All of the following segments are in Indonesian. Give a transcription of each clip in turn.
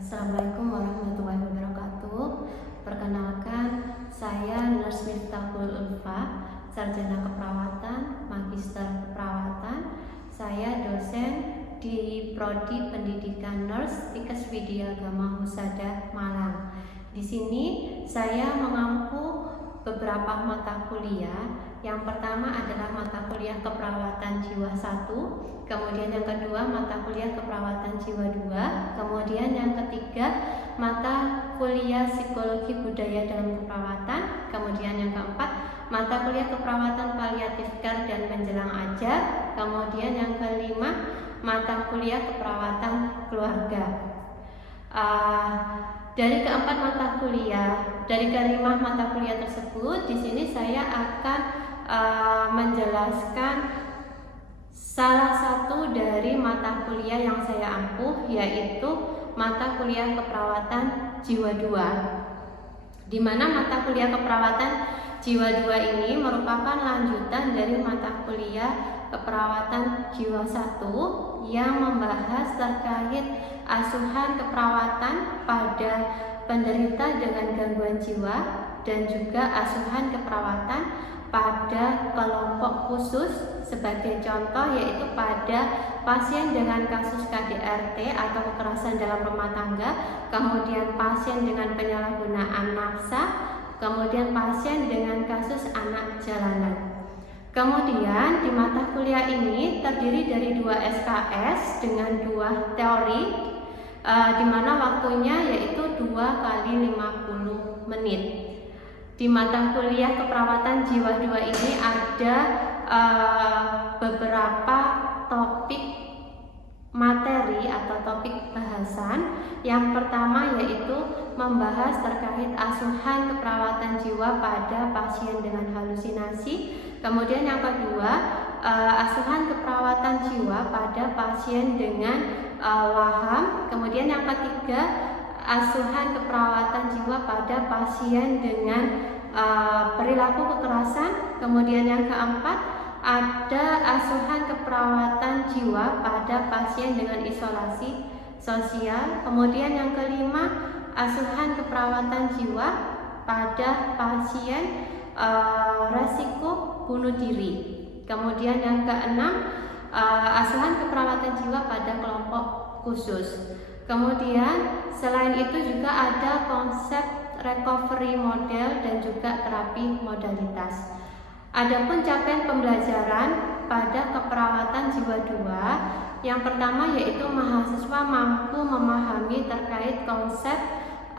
Assalamualaikum warahmatullahi wabarakatuh. Perkenalkan, saya Nurse Miftahul Ulfa, Sarjana Keperawatan, Magister Keperawatan. Saya dosen di Prodi Pendidikan Nurse Ikes Widya Agama Husada Malang. Di sini saya mengampu beberapa mata kuliah. Yang pertama adalah mata kuliah Keperawatan Jiwa 1, kemudian yang kedua mata kuliah Keperawatan Jiwa 2, kemudian yang ketiga mata kuliah Psikologi Budaya dalam Keperawatan, kemudian yang keempat mata kuliah Keperawatan Paliatif Care dan Menjelang Ajar, kemudian yang kelima mata kuliah Keperawatan Keluarga. Dari keempat mata kuliah, dari kelima mata kuliah tersebut, di sini saya akan menjelaskan salah satu dari mata kuliah yang saya ampuh, yaitu mata kuliah Keperawatan Jiwa 2, di mana mata kuliah Keperawatan Jiwa 2 ini merupakan lanjutan dari mata kuliah Keperawatan Jiwa 1 yang membahas terkait asuhan keperawatan pada penderita dengan gangguan jiwa dan juga asuhan keperawatan pada kelompok khusus, sebagai contoh yaitu pada pasien dengan kasus KDRT atau kekerasan dalam rumah tangga, kemudian pasien dengan penyalahgunaan nafsa, kemudian pasien dengan kasus anak jalanan. Kemudian di mata kuliah ini terdiri dari 2 SKS dengan 2 teori, di mana waktunya yaitu 2 kali 50 menit. Di mata kuliah Keperawatan Jiwa 2 ini ada beberapa topik materi atau topik bahasan. Yang pertama yaitu membahas terkait asuhan keperawatan jiwa pada pasien dengan halusinasi. Kemudian yang kedua, asuhan keperawatan jiwa pada pasien dengan waham. Kemudian yang ketiga, asuhan keperawatan jiwa pada pasien dengan perilaku kekerasan. Kemudian yang keempat, ada asuhan keperawatan jiwa pada pasien dengan isolasi sosial. Kemudian yang kelima, asuhan keperawatan jiwa pada pasien resiko bunuh diri. Kemudian yang keenam, asuhan keperawatan jiwa pada kelompok khusus. Kemudian selain itu juga ada konsep recovery model dan juga terapi modalitas. Adapun capaian pembelajaran pada keperawatan jiwa 2, yang pertama yaitu mahasiswa mampu memahami terkait konsep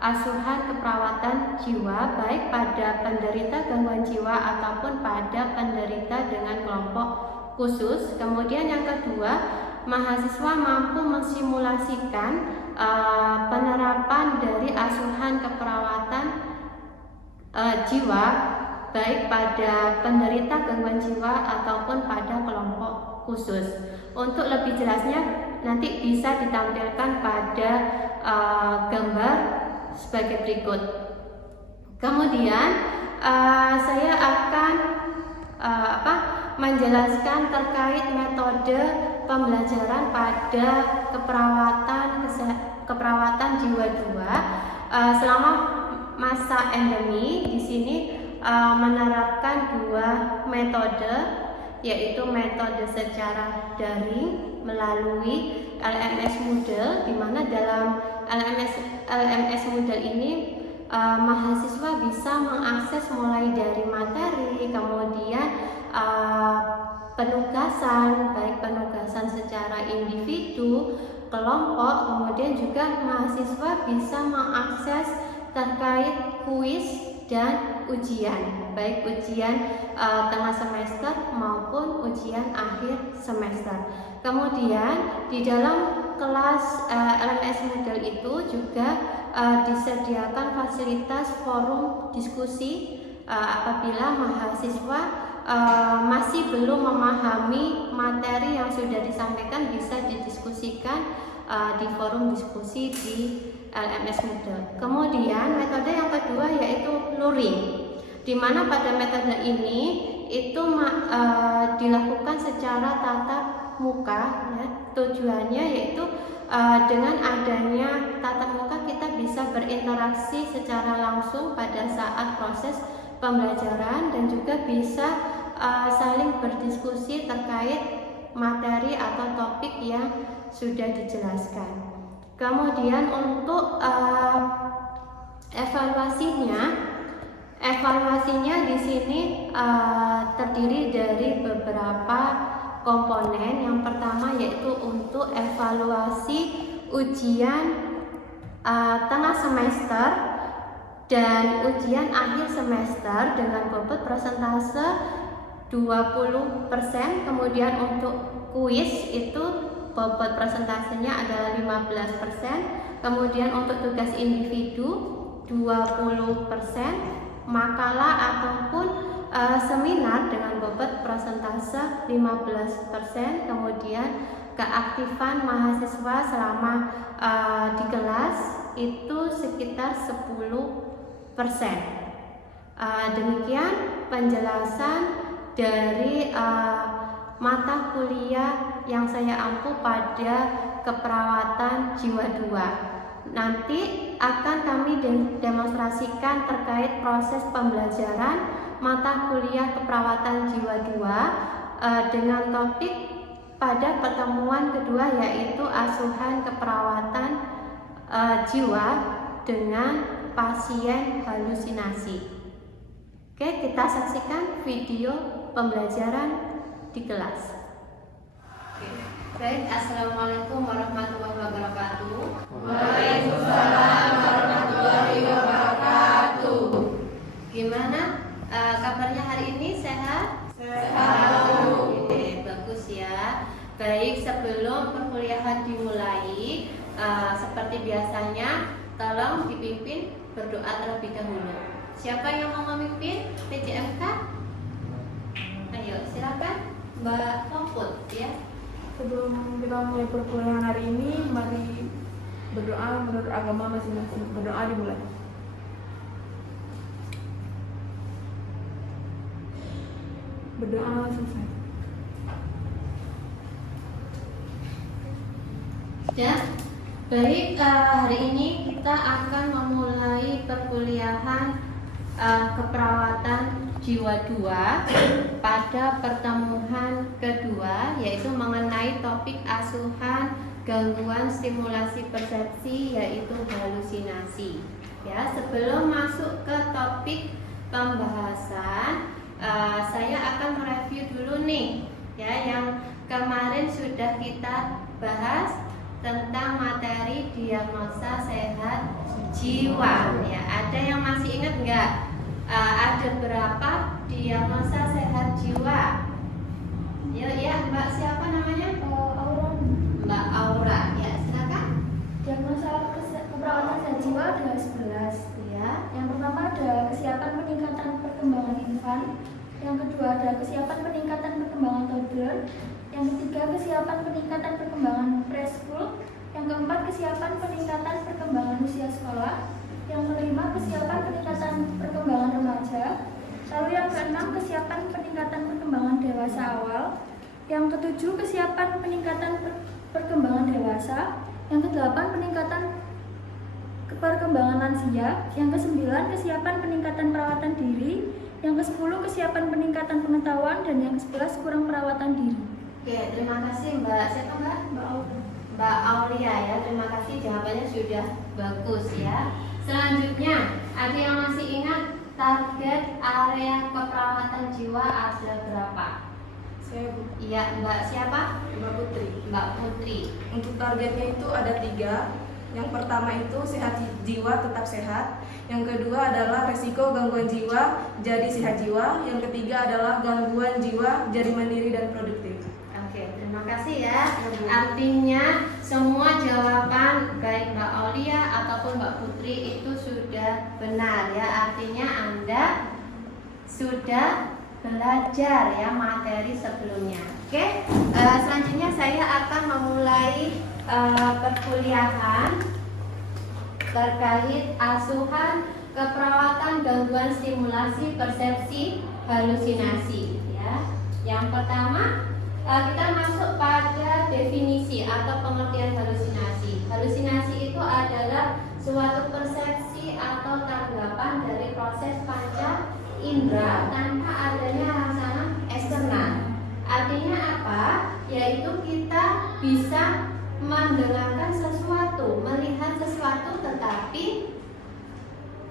asuhan keperawatan jiwa baik pada penderita gangguan jiwa ataupun pada penderita dengan kelompok khusus. Kemudian yang kedua, mahasiswa mampu mensimulasikan penerapan dari asuhan keperawatan jiwa baik pada penderita gangguan jiwa ataupun pada kelompok khusus. Untuk lebih jelasnya nanti bisa ditampilkan pada gambar sebagai berikut. Kemudian saya akan menjelaskan terkait metode pembelajaran pada keperawatan jiwa 2 selama masa endemi. Di sini menerapkan 2 metode, yaitu metode secara daring melalui LMS Moodle, di mana dalam LMS Moodle ini mahasiswa bisa mengakses mulai dari materi, kemudian penugasan, baik penugasan secara individu, kelompok, kemudian juga mahasiswa bisa mengakses terkait kuis dan ujian, baik ujian tengah semester maupun ujian akhir semester. Kemudian di dalam kelas LMS Moodle itu juga disediakan fasilitas forum diskusi apabila mahasiswa masih belum memahami materi yang sudah disampaikan, bisa didiskusikan di forum diskusi di LMS Moodle. Kemudian metode yang kedua yaitu luring, di mana pada metode ini itu dilakukan secara tatap muka ya. Tujuannya yaitu dengan adanya tatap muka kita bisa berinteraksi secara langsung pada saat proses pembelajaran dan juga bisa saling berdiskusi terkait materi atau topik yang sudah dijelaskan. Kemudian untuk evaluasinya di sini terdiri dari beberapa komponen. Yang pertama yaitu untuk evaluasi ujian tengah semester dan ujian akhir semester dengan bobot persentase 20%. Kemudian untuk kuis itu bobot persentasenya adalah 15%. Kemudian untuk tugas individu 20%, makalah ataupun seminar dengan bobot persentase 15%, kemudian keaktifan mahasiswa selama di kelas itu sekitar 10%. Demikian penjelasan dari mata kuliah yang saya ampu pada keperawatan jiwa 2. Nanti akan kami demonstrasikan terkait proses pembelajaran mata kuliah keperawatan jiwa 2 dengan topik pada pertemuan kedua yaitu asuhan keperawatan jiwa dengan pasien halusinasi. Oke, kita saksikan video pembelajaran di kelas. Baik, assalamualaikum warahmatullahi wabarakatuh. Waalaikumsalam warahmatullahi wabarakatuh. Gimana kabarnya hari ini? Sehat? Sehat. Oke, bagus ya. Baik, sebelum perkuliahan dimulai, seperti biasanya, tolong dipimpin berdoa terlebih dahulu. Siapa yang mau memimpin PJMK? Ayo, silakan Mbak Komput ya. Sebelum kita mulai perkuliahan hari ini, mari berdoa menurut agama masing-masing. Berdoa dimulai. Berdoa selesai. Ya, baik, hari ini kita akan memulai perkuliahan keperawatan jiwa 2 pada pertemuan kedua, yaitu mengenai topik asuhan gangguan stimulasi persepsi yaitu halusinasi. Ya, sebelum masuk ke topik pembahasan, saya akan mereview dulu nih ya yang kemarin sudah kita bahas tentang materi diagnosa sehat jiwa. Ya, ada yang masih ingat nggak? Ada berapa diagnosa sehat jiwa? Ya, Mbak siapa namanya? Aura. Mbak Aura. Ya, silakan. Diagnosa keperawatan sehat jiwa ada 11. Ya. Yang pertama ada kesiapan peningkatan perkembangan infan. Yang kedua ada kesiapan peningkatan perkembangan toddler. Yang ketiga kesiapan peningkatan perkembangan preschool. Yang keempat kesiapan peningkatan perkembangan usia sekolah. Yang kelima kesiapan peningkatan perkembangan remaja. Lalu yang keenam kesiapan peningkatan perkembangan dewasa awal. Yang ketujuh kesiapan peningkatan perkembangan dewasa. Yang kedelapan peningkatan perkembangan lansia. Yang kesembilan kesiapan peningkatan perawatan diri. Yang ke-10 kesiapan peningkatan pengetahuan. Dan yang ke-11 kurang perawatan diri. Oke, terima kasih Mbak. Siapa Mbak? Mbak Aulia ya. Terima kasih, jawabannya sudah bagus ya. Selanjutnya, ada yang masih ingat target area keperawatan jiwa ada berapa? Saya Iya, Mbak siapa? Mbak Putri. Mbak Putri. Untuk targetnya itu ada 3. Yang pertama itu sehat jiwa tetap sehat. Yang kedua adalah resiko gangguan jiwa jadi sehat jiwa. Yang ketiga adalah gangguan jiwa jadi mandiri dan produktif. Oke, terima kasih ya. Artinya semua jawaban baik Mbak Aulia ataupun Mbak Putri itu sudah benar ya. Artinya Anda sudah belajar ya materi sebelumnya. Oke, selanjutnya saya akan memulai perkuliahan terkait asuhan keperawatan gangguan stimulasi persepsi halusinasi ya. Yang pertama kita masuk pada definisi atau pengertian halusinasi. Halusinasi itu adalah suatu persepsi atau tanggapan dari proses panca indera tanpa adanya rangsangan eksternal. Artinya apa? Yaitu kita bisa mendengarkan sesuatu, melihat sesuatu, tetapi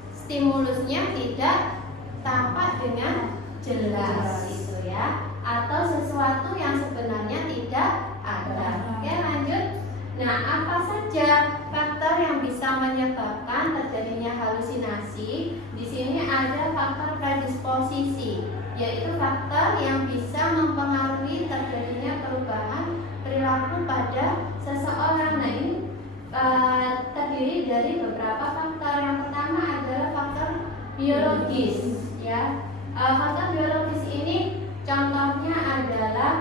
stimulusnya tidak tampak dengan jelas itu ya, atau sesuatu yang sebenarnya tidak ada. Oke, lanjut. Nah, apa saja faktor yang bisa menyebabkan terjadinya halusinasi? Di sini ada faktor predisposisi, yaitu faktor yang bisa mempengaruhi terjadinya perubahan perilaku pada seseorang. Nah, ini terdiri dari beberapa faktor. Yang pertama adalah faktor biologis, ya. Faktor biologis ini contohnya adalah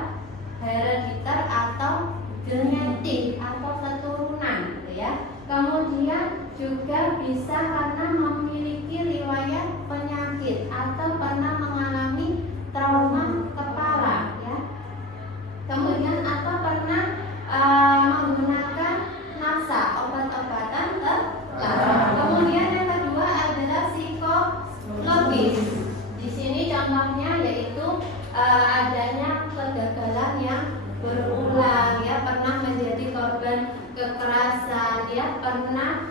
herediter atau genetik atau keturunan, gitu ya. Kemudian juga bisa karena memiliki riwayat penyakit atau pernah mengalami trauma kepala, ya. Kemudian atau pernah menggunakan nafsa obat-obatan terlarang. Kemudian yang kedua adalah psikologis. Di sini contohnya yaitu adanya kegagalan yang berulang, ya, pernah menjadi korban kekerasan, ya, pernah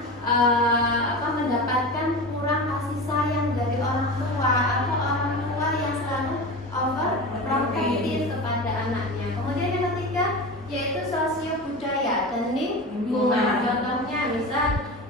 mendapatkan kurang kasih sayang dari orang tua atau orang tua yang selalu overprotective kepada anaknya. Kemudian yang ketiga yaitu sosio budaya dan lingkungan. Contohnya misal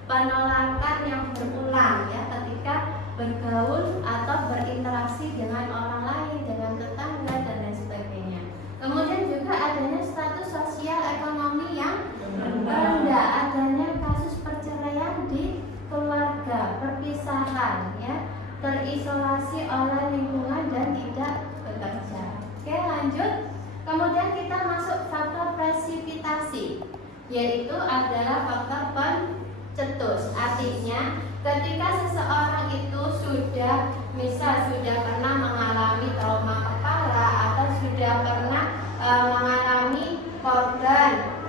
penolakan yang berulang, ya, ketika bergaul atau berinteraksi dengan orang lain, dengan tetangga dan lain sebagainya. Kemudian juga adanya status sosial ekonomi yang rendah, adanya kasus perceraian di keluarga, perpisahan, ya, terisolasi oleh lingkungan dan tidak bekerja. Oke, lanjut. Kemudian kita masuk faktor presipitasi, yaitu adalah faktor pencetus. Artinya ketika seseorang itu sudah pernah mengalami trauma kepala atau sudah pernah mengalami korban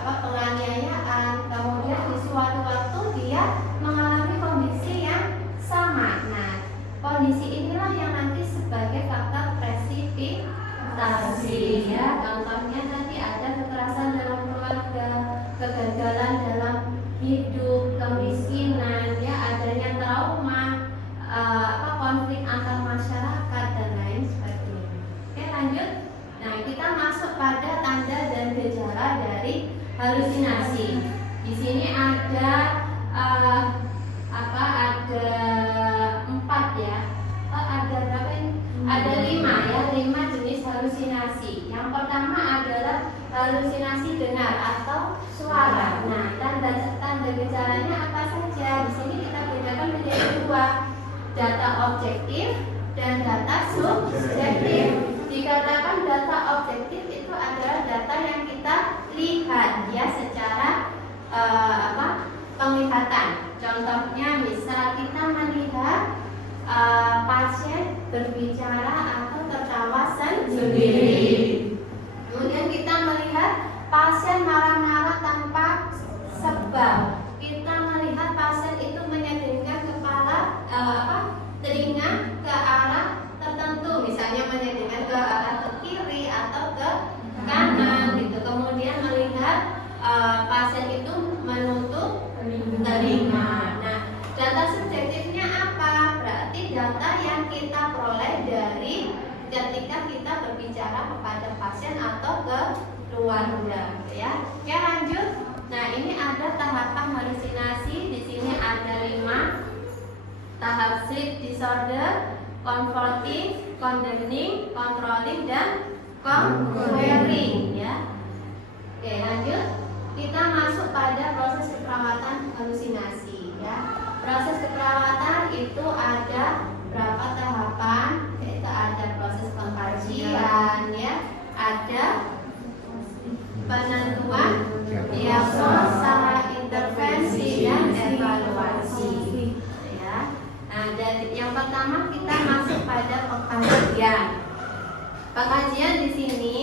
penganiayaan, kemudian di suatu waktu dia mengalami kondisi yang sama. Nah, kondisi inilah yang nanti sebagai faktor presipitasi, ya. Contohnya tadi ada kekerasan dalam keluarga, kegagalan dalam hidup, kemiskinan, ya, adanya trauma, konflik antar masyarakat dan lain sebagainya. Oke, lanjut. Nah, kita masuk pada tanda dan gejala dari halusinasi. Di sini ada ada 4, ya. Ada berapa ini? Ada 5, ya, 5 jenis halusinasi. Yang pertama adalah halusinasi dengar atau suara. Nah, tanda gejalanya apa saja? Di sini kita bedakan menjadi 2, data objektif dan data subjektif. Dikatakan data objektif itu adalah data yang kita lihat, ya, secara penglihatan. Contohnya misal kita melihat pasien berbicara atau tertawa sendiri. Kemudian kita melihat pasien marah-marah tanpa sebab. Kita melihat pasien itu menyedengkan kepala, telinga ke arah tertentu, misalnya menyedengkan ke arah ke kiri atau ke kanan, gitu. Kemudian melihat pasien itu menutup telinga. Nah, data subjektifnya apa? Berarti data yang kita peroleh dari ketika kita berbicara kepada pasien atau ke keluarga, ya. Oke, lanjut. Nah, ini ada tahapan halusinasi. Di sini ada 5. Tahap sleep disorder, comforting, condemning, controlling, dan conquering, ya. Oke, lanjut. Kita masuk pada proses keperawatan halusinasi, ya. Proses keperawatan itu ada berapa tahapan? Yaitu ada proses pengkajian, ya. Ada penentuan diagnosa, intervensi, dan evaluasi, ya. Nah, dari yang pertama kita masuk pada pengkajian. Pengkajian di sini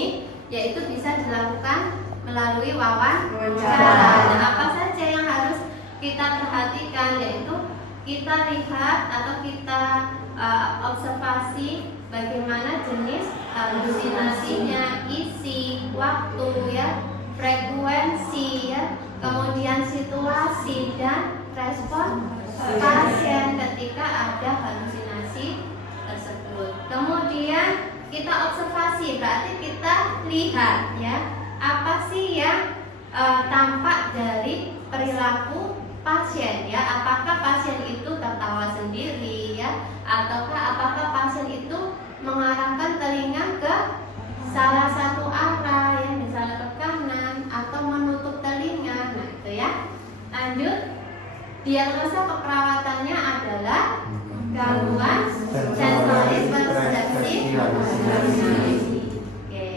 yaitu bisa dilakukan melalui wawancara. Nah, apa saja yang harus kita perhatikan, yaitu kita lihat atau kita observasi bagaimana jenis halusinasinya, isi, waktu ya, frekuensi ya, kemudian situasi dan respon pasien ketika ada halusinasi tersebut. Kemudian kita observasi, berarti kita lihat ya, apa sih yang tampak dari perilaku pasien ya, apakah pasien itu tertawa sendiri ya, ataukah apakah pasien itu mengarahkan telinga ke salah satu arah ya, misalnya ke kanan atau menutup telinga. Nah itu ya. Lanjut, diagnosa keperawatannya adalah gangguan sensoris persepsi halusinasi. Oke.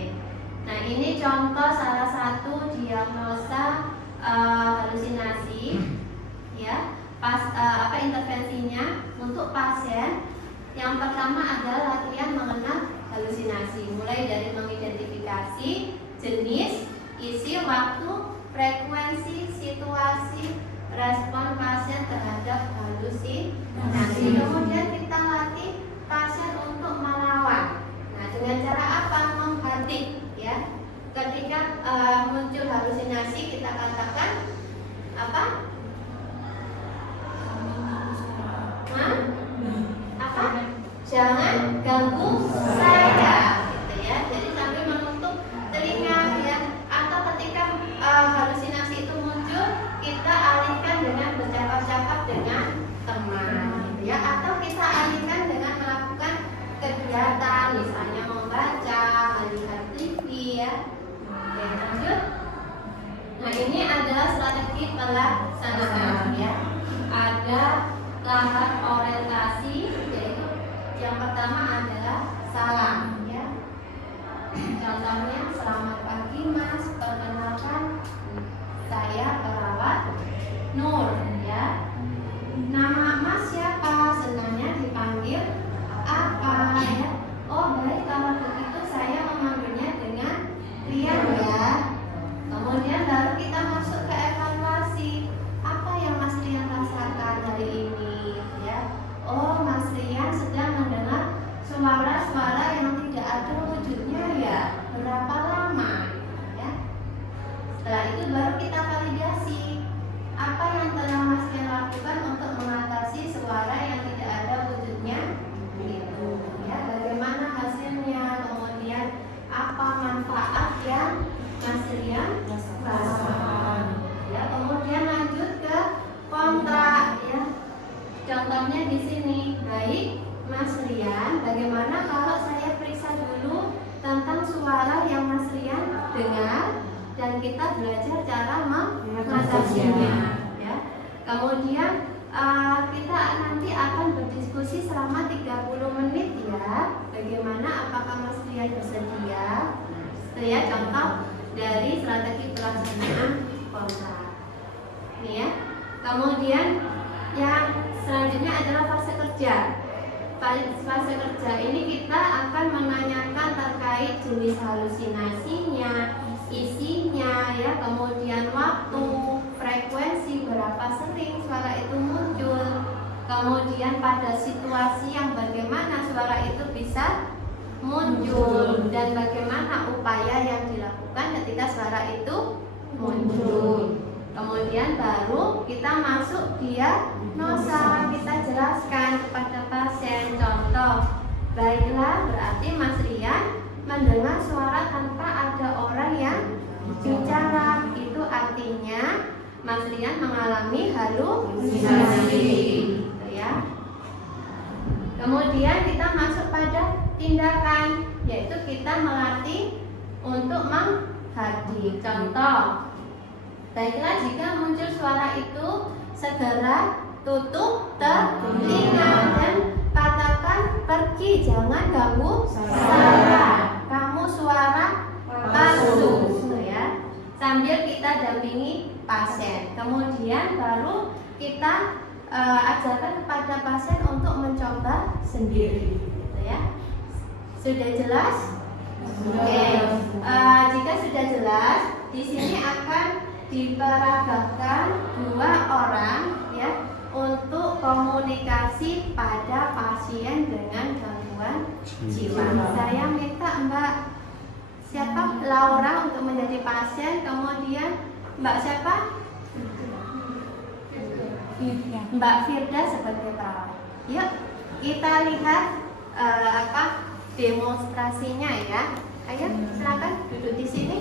Nah ini contoh salah satu diagnosa halusinasi ya. Intervensinya untuk pasien yang pertama adalah latihan mengenal halusinasi, mulai dari mengidentifikasi jenis, isi, waktu, frekuensi, situasi, respon pasien terhadap halusinasi. Kemudian kita latih pasien untuk melawan. Nah, dengan cara apa? Menghardik ya. Ketika muncul halusinasi, kita katakan apa? Jangan ganggu saya, gitu ya. Jadi sambil menutup telinga ya. Atau ketika halusinasi itu muncul, kita alihkan dengan bercakap-cakap dengan teman, gitu ya. Atau kita alihkan dengan melakukan kegiatan, misalnya membaca, melihat TV ya. Oke, lanjut. Nah ini adalah strategi pelaksanaan ya. Ada tahap orientasi, yaitu yang pertama adalah salam ya. Contohnya, selamat pagi Mas, perkenalkan saya perawat Nur ya. Nama Mas siapa? Senangnya dipanggil apa ya? Oh baik, kalau begitu saya memanggilnya dengan Rian ya. Kemudian baru kita masuk ke evaluasi. Apa yang Mas Rian rasakan hari ini ya? Oh, Mas Rian sedang mendengar suara-suara yang tidak ada wujudnya ya. Berapa lama? Ya. Setelah itu baru kita validasi. Apa yang telah Mas Rian lakukan untuk mengatasi suara yang tidak ada wujudnya? Gitu. Ya, bagaimana hasilnya? Kemudian apa manfaat yang Mas Rian rasakan? Ya, kemudian lanjut ke kontrak ya. Contohnya di sini, baik Mas Rian, bagaimana kalau saya periksa dulu tentang suara yang Mas Rian dengar dan kita belajar cara mengatasinya ya. Kemudian kita nanti akan berdiskusi selama 30 menit ya. Bagaimana, apakah Mas Rian bersedia? Itu ya contoh dari strategi pelaksanaan kontrak. Ini ya. Kemudian yang selanjutnya adalah fase kerja. Fase kerja ini kita akan menanyakan terkait jenis halusinasinya, isinya ya, kemudian waktu, frekuensi, berapa sering suara itu muncul, kemudian pada situasi yang bagaimana suara itu bisa muncul, dan bagaimana upaya yang dilakukan ketika suara itu muncul. Kemudian baru kita masuk diagnosa, kita jelaskan kepada pasien. Contoh, baiklah, berarti Mas Rian mendengar suara tanpa ada orang yang bicara. Itu artinya Mas Rian mengalami halusinasi, gitu ya. Kemudian kita masuk pada tindakan, yaitu kita melatih untuk menghardik. Contoh, baiklah, jika muncul suara itu segera tutup telinga dan katakan pergi, jangan ganggu saya. Kamu suara palsu ya. Sambil kita dampingi pasien. Kemudian baru kita ajarkan kepada pasien untuk mencoba sendiri, gitu ya. Sudah jelas? Oke. Jika sudah jelas, di sini akan diperagakan 2 orang ya untuk komunikasi pada pasien dengan gangguan jiwa. Saya minta Mbak siapa? Laura untuk menjadi pasien, kemudian Mbak siapa? Mbak Firda sebagai perawat. Yuk kita lihat demonstrasinya ya. Ayo silakan duduk di sini.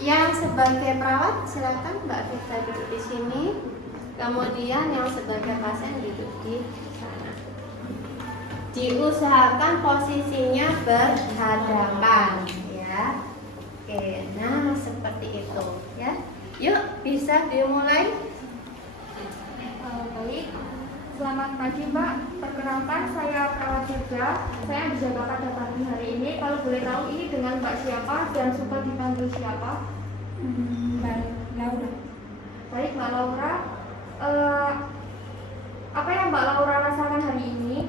Yang sebagai perawat silakan Mbak Firda duduk di sini. Kemudian yang sebagai pasien duduk di sana. Diusahakan posisinya berhadapan ya. Oke, nah seperti itu ya. Yuk bisa dimulai. Baik, selamat pagi Mbak. Perkenalkan saya perawat Firda. Saya berjaga pada pagi hari ini. Kalau boleh tahu ini dengan Mbak siapa dan suka dipanggil siapa? Mbak Laura. Baik Mbak Laura. Apa yang Mbak Laura rasakan hari ini?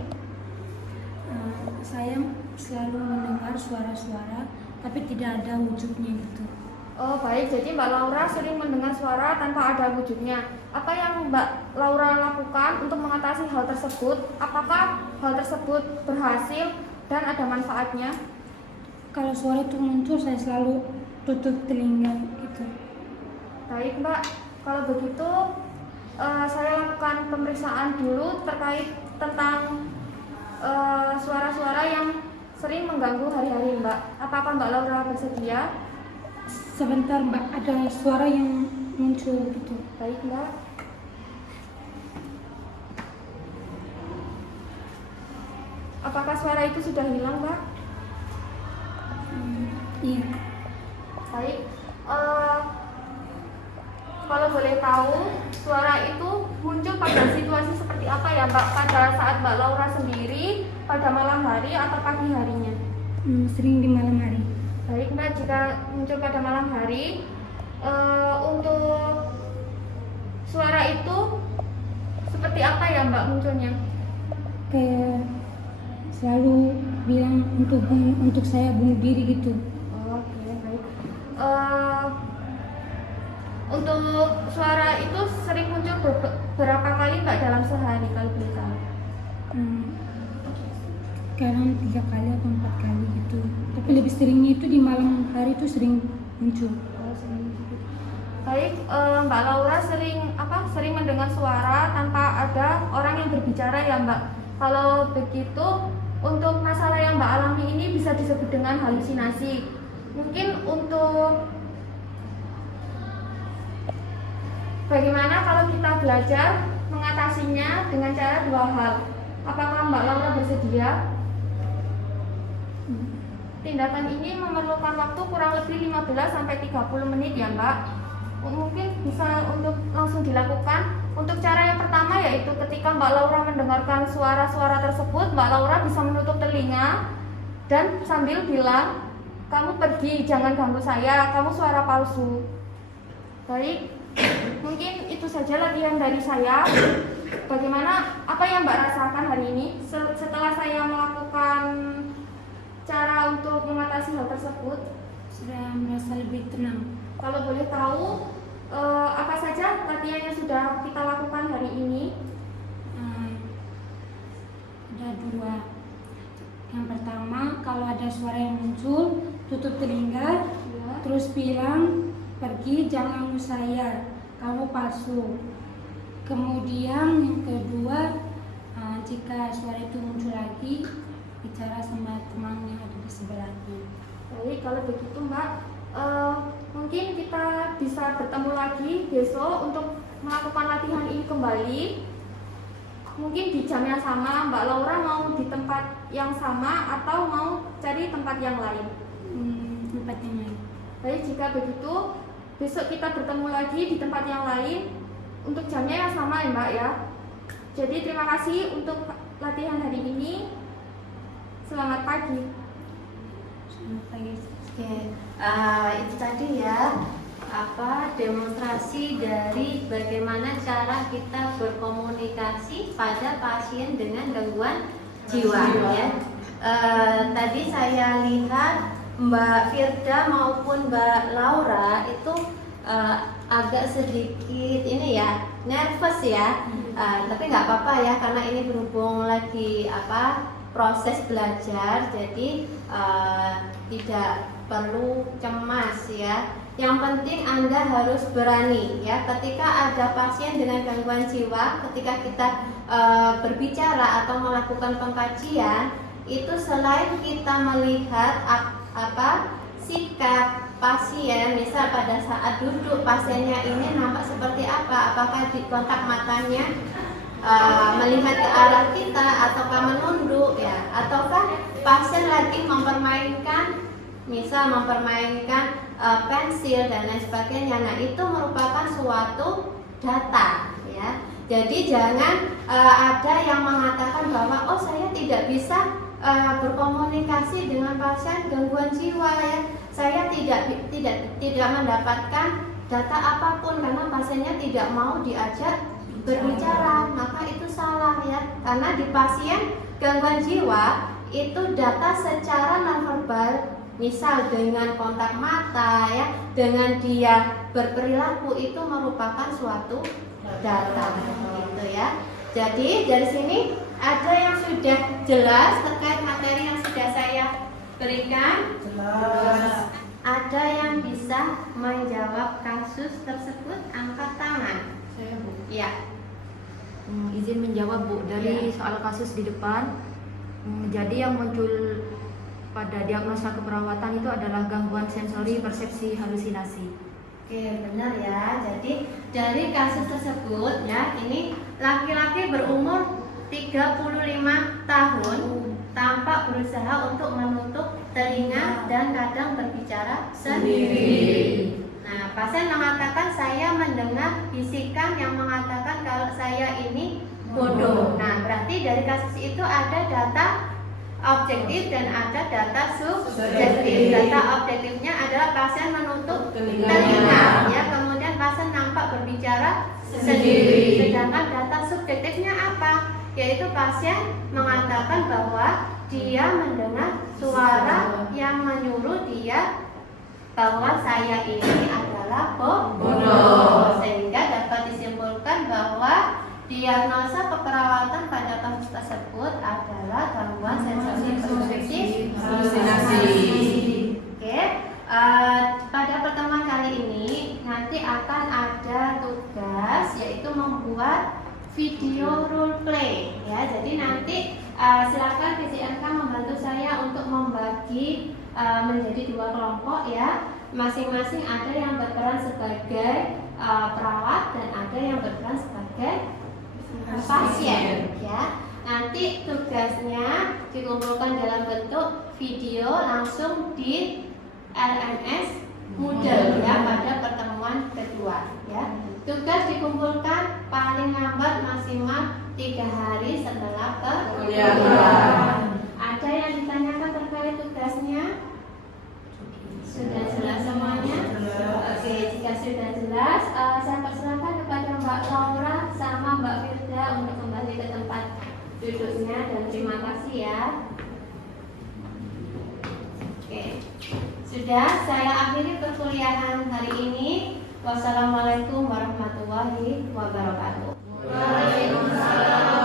Saya selalu mendengar suara-suara, tapi tidak ada wujudnya gitu. Oh baik, jadi Mbak Laura sering mendengar suara tanpa ada wujudnya. Apa yang Mbak Laura lakukan untuk mengatasi hal tersebut? Apakah hal tersebut berhasil dan ada manfaatnya? Kalau suara itu muncul, saya selalu tutup telinga gitu. Baik Mbak, kalau begitu saya lakukan pemeriksaan dulu terkait tentang suara-suara yang sering mengganggu hari-hari Mbak. Apakah Mbak Laura bersedia? Sebentar Mbak, ada suara yang muncul gitu. Baik Mbak. Apakah suara itu sudah hilang Mbak? Iya. Baik. Kalau boleh tahu, suara itu muncul pada situasi seperti apa ya Mbak? Pada saat Mbak Laura sendiri, pada malam hari atau pagi harinya? Sering di malam hari. Baik Mbak, jika muncul pada malam hari, untuk suara itu seperti apa ya Mbak munculnya? Kayak selalu bilang untuk saya bunuh diri gitu. Oke, baik. Untuk suara itu sering muncul berapa kali Mbak dalam sehari kalau boleh tahu? Kadang 3 kali atau 4 kali gitu. Tapi lebih seringnya itu di malam hari itu sering muncul. Oh, sering. Baik, Mbak Laura sering mendengar suara tanpa ada orang yang berbicara ya Mbak. Kalau begitu, untuk masalah yang Mbak alami ini bisa disebut dengan halusinasi. Mungkin untuk bagaimana kalau kita belajar mengatasinya dengan cara 2 hal. Apakah Mbak Laura bersedia? Tindakan ini memerlukan waktu kurang lebih 15-30 menit ya Mbak. Mungkin bisa untuk langsung dilakukan. Untuk cara yang pertama yaitu ketika Mbak Laura mendengarkan suara-suara tersebut, Mbak Laura bisa menutup telinga dan sambil bilang, "Kamu pergi, jangan ganggu saya, kamu suara palsu." Baik, mungkin itu saja latihan dari saya. Bagaimana, apa yang Mbak rasakan hari ini setelah saya melakukan cara untuk mengatasi hal tersebut? Sudah merasa lebih tenang. Kalau boleh tahu, apa saja latihan yang sudah kita lakukan hari ini? Ada 2. Yang pertama, kalau ada suara yang muncul, tutup telinga, Ya. terus bilang, "Pergi, jangan ganggu saya, kamu palsu." Kemudian yang kedua, jika suara itu muncul lagi, bicara sama teman yang ada di sebelahnya. Baik, kalau begitu Mbak, mungkin kita bisa bertemu lagi besok untuk melakukan latihan ini kembali. Mungkin di jam yang sama. Mbak Laura mau di tempat yang sama atau mau cari tempat yang lain? Tempat yang lain. Baik, jika begitu besok kita bertemu lagi di tempat yang lain untuk jamnya yang sama ya Mbak ya. Jadi terima kasih untuk latihan hari ini. Selamat pagi. Selamat pagi. Oke, itu tadi ya demonstrasi dari bagaimana cara kita berkomunikasi pada pasien dengan gangguan jiwa ya. Tadi saya lihat Mbak Firda maupun Mbak Laura itu agak sedikit ini ya, nervous ya. Tapi nggak apa-apa ya, karena ini berhubung lagi proses belajar, jadi tidak perlu cemas ya. Yang penting Anda harus berani ya, ketika ada pasien dengan gangguan jiwa, ketika kita berbicara atau melakukan pengkajian, itu selain kita melihat sikap pasien, misal pada saat duduk pasiennya ini nampak seperti apa, apakah di kontak matanya melihat ke arah kita ataukah menunduk ya, ataukah pasien lagi mempermainkan pensil dan lain sebagainya. Nah, itu merupakan suatu data ya. Jadi jangan ada yang mengatakan bahwa oh saya tidak bisa berkomunikasi dengan pasien gangguan jiwa ya. Saya tidak mendapatkan data apapun karena pasiennya tidak mau diajak berbicara. Maka itu salah ya. Karena di pasien gangguan jiwa itu data secara nonverbal, misal dengan kontak mata ya, dengan dia berperilaku, itu merupakan suatu data gitu ya. Jadi dari sini ada yang sudah jelas terkait materi yang sudah saya berikan? Jelas. Ada yang bisa menjawab kasus tersebut? Angkat tangan. Saya, Bu. Ya. Izin menjawab, Bu, dari soal kasus di depan. Jadi yang muncul pada diagnosa keperawatan itu adalah gangguan sensori persepsi halusinasi. Oke, benar ya. Jadi dari kasus tersebut ya, ini laki-laki berumur 35 tahun tampak berusaha untuk menutup telinga dan kadang berbicara sendiri. Nah, pasien mengatakan saya mendengar bisikan yang mengatakan kalau saya ini bodoh. Nah, berarti dari kasus itu ada data objektif dan ada data subjektif. Data objektifnya adalah pasien menutup telinga ya, kemudian pasien nampak berbicara sendiri. Sedangkan data subjektifnya apa? Yaitu pasien mengatakan bahwa dia mendengar suara yang menyuruh dia bahwa saya ini adalah bodoh. Sehingga dapat disimpulkan bahwa diagnosa keperawatan pada kasus tersebut adalah gangguan sensori persepsi halusinasi. Oke, pada pertemuan kali ini nanti akan ada tugas yaitu membuat video role play ya. Jadi nanti silakan PJMK membantu saya untuk membagi menjadi 2 kelompok ya. Masing-masing ada yang berperan sebagai perawat dan ada yang berperan sebagai pasien ya. Nanti tugasnya dikumpulkan dalam bentuk video langsung di LMS Moodle ya pada pertemuan kedua ya. Tugas dikumpulkan paling lambat maksimal 3 hari setelah perkuliahan. Ada yang ditanyakan terkait tugasnya? Sudah jelas semuanya? Oke, jika sudah jelas, saya persilakan kepada Mbak Laura sama Mbak Firda untuk kembali ke tempat duduknya dan terima kasih ya. Oke, sudah saya akhiri perkuliahan hari ini. Wassalamualaikum warahmatullahi wabarakatuh. Waalaikumsalam.